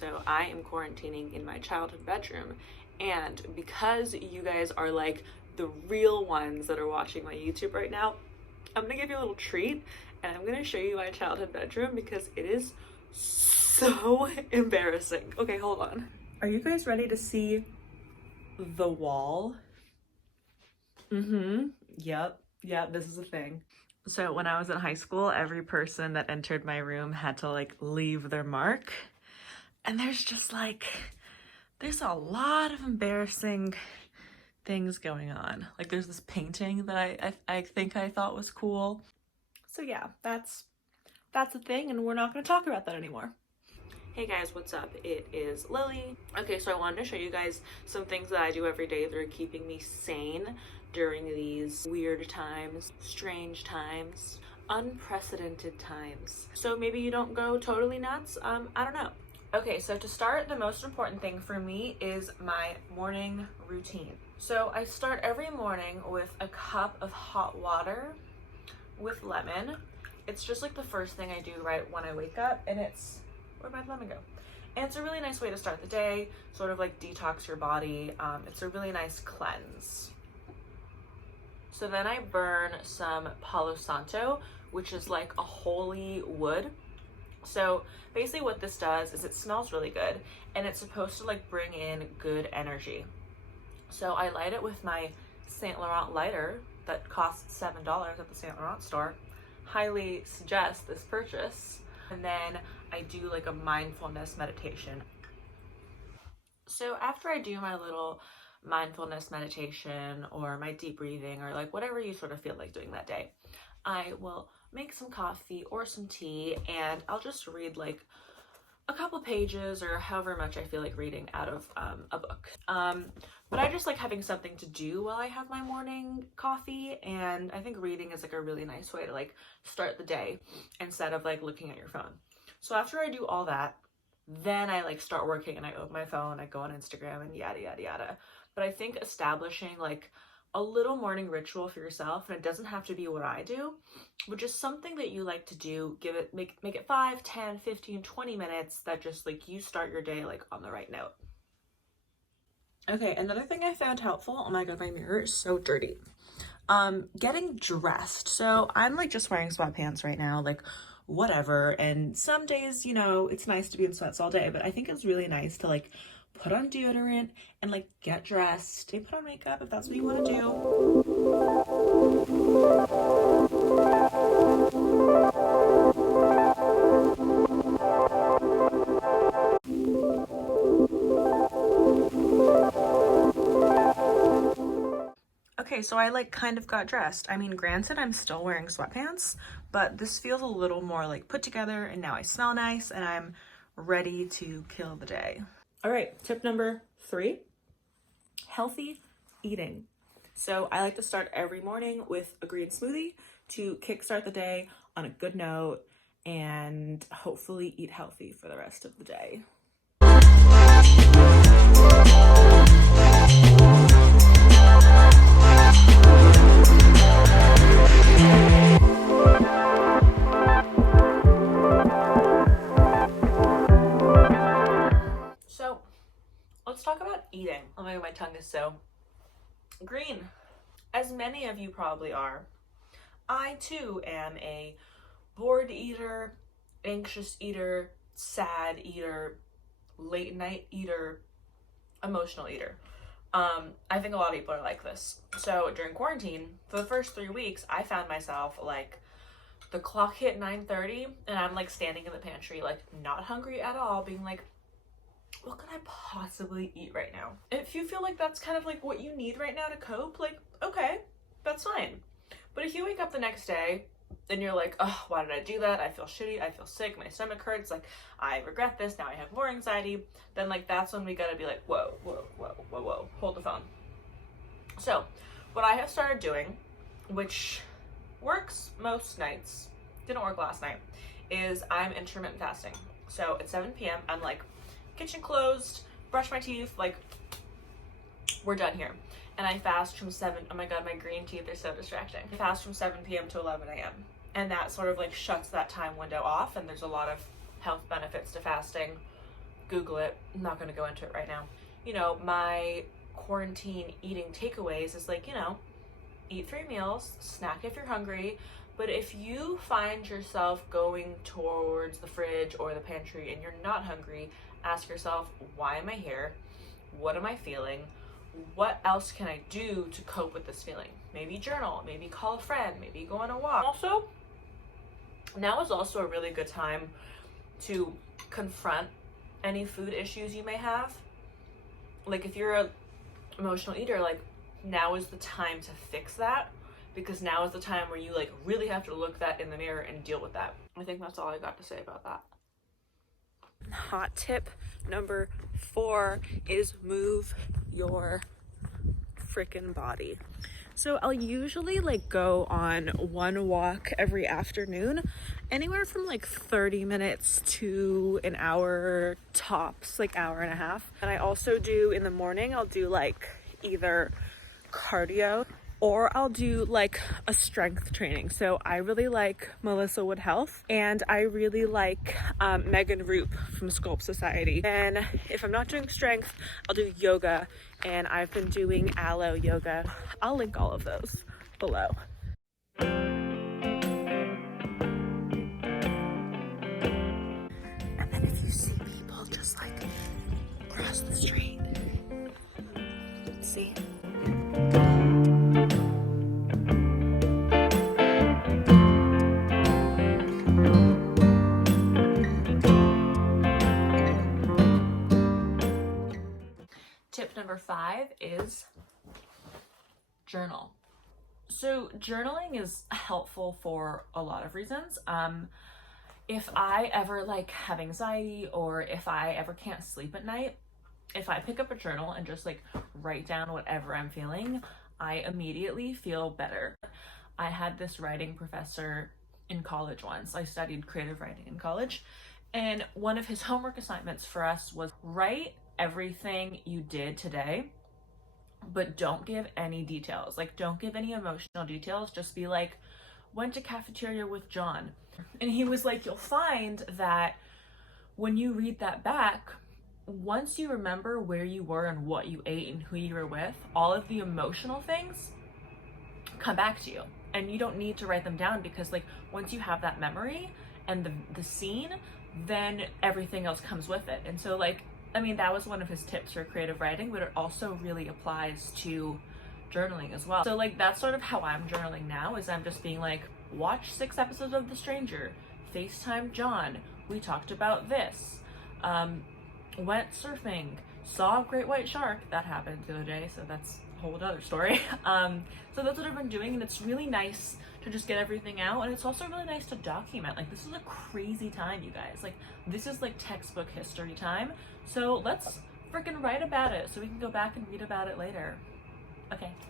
So I am quarantining in my childhood bedroom, and because you guys are like the real ones that are watching my YouTube right now, I'm gonna give you a little treat and I'm gonna show you my childhood bedroom because it is so embarrassing. Okay, hold on. Are you guys ready to see the wall? Yep, this is a thing. So when I was in high school, every person that entered my room had to like leave their mark. And there's just like, there's a lot of embarrassing things going on. Like there's this painting that I think I thought was cool. So yeah, that's a thing, and we're not gonna talk about that anymore. Hey guys, what's up? It is Lily. Okay, so I wanted to show you guys some things that I do every day that are keeping me sane during these weird times, strange times, unprecedented times. So maybe you don't go totally nuts, I don't know. Okay, so to start, the most important thing for me is my morning routine. So I start every morning with a cup of hot water with lemon. It's just like the first thing I do right when I wake up, and it's, where'd my lemon go? And it's a really nice way to start the day, sort of like detox your body. It's a really nice cleanse. So then I burn some Palo Santo, which is like a holy wood. So basically what this does is it smells really good, and it's supposed to like bring in good energy. So I light it with my Saint Laurent lighter that costs $7 at the Saint Laurent store. Highly suggest this purchase. And then I do like a mindfulness meditation. So after I do my little mindfulness meditation or my deep breathing or like whatever you sort of feel like doing that day, I will make some coffee or some tea, and I'll just read like a couple pages or however much I feel like reading out of a book. But I just like having something to do while I have my morning coffee, and I think reading is like a really nice way to like start the day instead of like looking at your phone. So after I do all that, then I like start working and I open my phone, I go on Instagram and yada yada yada. But I think establishing like a little morning ritual for yourself, and it doesn't have to be what I do, but just something that you like to do, make it 5, 10, 15, 20 minutes that just like you start your day like on the right note. Okay, another thing I found helpful, oh my god, my mirror is so dirty. Getting dressed. So I'm like just wearing sweatpants right now, like whatever. And some days, you know, it's nice to be in sweats all day, but I think it's really nice to like put on deodorant and like get dressed. Maybe put on makeup if that's what you want to do. Okay, so I like kind of got dressed. I mean, granted, I'm still wearing sweatpants, but this feels a little more like put together, and now I smell nice and I'm ready to kill the day. All right, tip number 3, healthy eating. So I like to start every morning with a green smoothie to kickstart the day on a good note and hopefully eat healthy for the rest of the day. So let's talk about eating. Oh my god, my tongue is so green. As many of you probably are, I too am a bored eater, anxious eater, sad eater, late night eater, emotional eater. I think a lot of people are like this. So during quarantine, for the first 3 weeks, I found myself like the clock hit 9:30 and I'm like standing in the pantry, like not hungry at all, being like, what can I possibly eat right now? If you feel like that's kind of like what you need right now to cope, like, okay, that's fine. But if you wake up the next day and you're like, oh, why did I do that? I feel shitty, I feel sick, my stomach hurts, like, I regret this, now I have more anxiety, then like that's when we gotta be like, whoa, hold the phone. So what I have started doing, which works most nights, didn't work last night, is I'm intermittent fasting. So at 7 p.m. I'm like, kitchen closed, brush my teeth, like we're done here. And I fast from 7, oh my god, my green teeth are so distracting. I fast from 7 p.m. to 11 a.m. And that sort of like shuts that time window off, and there's a lot of health benefits to fasting. Google it. I'm not going to go into it right now. You know, my quarantine eating takeaways is like, you know, eat 3 meals, snack if you're hungry. But if you find yourself going towards the fridge or the pantry and you're not hungry, ask yourself, why am I here? What am I feeling? What else can I do to cope with this feeling? Maybe journal, maybe call a friend, maybe go on a walk. Also, now is also a really good time to confront any food issues you may have. Like if you're an emotional eater, like now is the time to fix that, because now is the time where you like really have to look that in the mirror and deal with that. I think that's all I got to say about that. Hot tip number 4 is move your freaking body. So I'll usually like go on one walk every afternoon, anywhere from like 30 minutes to an hour tops, like hour and a half. And I also do in the morning, I'll do like either cardio or I'll do like a strength training. So I really like Melissa Wood Health, and I really like Megan Roop from Sculpt Society. And if I'm not doing strength, I'll do yoga, and I've been doing aloe yoga. I'll link all of those below. And then if you see people just like cross the street, see? Tip number 5 is journal. So journaling is helpful for a lot of reasons. If I ever like have anxiety, or if I ever can't sleep at night, if I pick up a journal and just like write down whatever I'm feeling, I immediately feel better. I had this writing professor in college once. I studied creative writing in college, and one of his homework assignments for us was write everything you did today, but don't give any details. Like, don't give any emotional details. Just be like, went to cafeteria with John. And he was like, you'll find that when you read that back, once you remember where you were and what you ate and who you were with, all of the emotional things come back to you. And you don't need to write them down, because like once you have that memory and the scene, then everything else comes with it. And so like, I mean, that was one of his tips for creative writing, but it also really applies to journaling as well. So like, that's sort of how I'm journaling now, is I'm just being like, watch 6 episodes of The Stranger, FaceTime John, we talked about this, went surfing, saw a great white shark, that happened the other day, so that's a whole other story. So that's what I've been doing, and it's really nice to just get everything out, and it's also really nice to document. Like, this is a crazy time, you guys. Like, this is like textbook history time, so let's freaking write about it so we can go back and read about it later. Okay.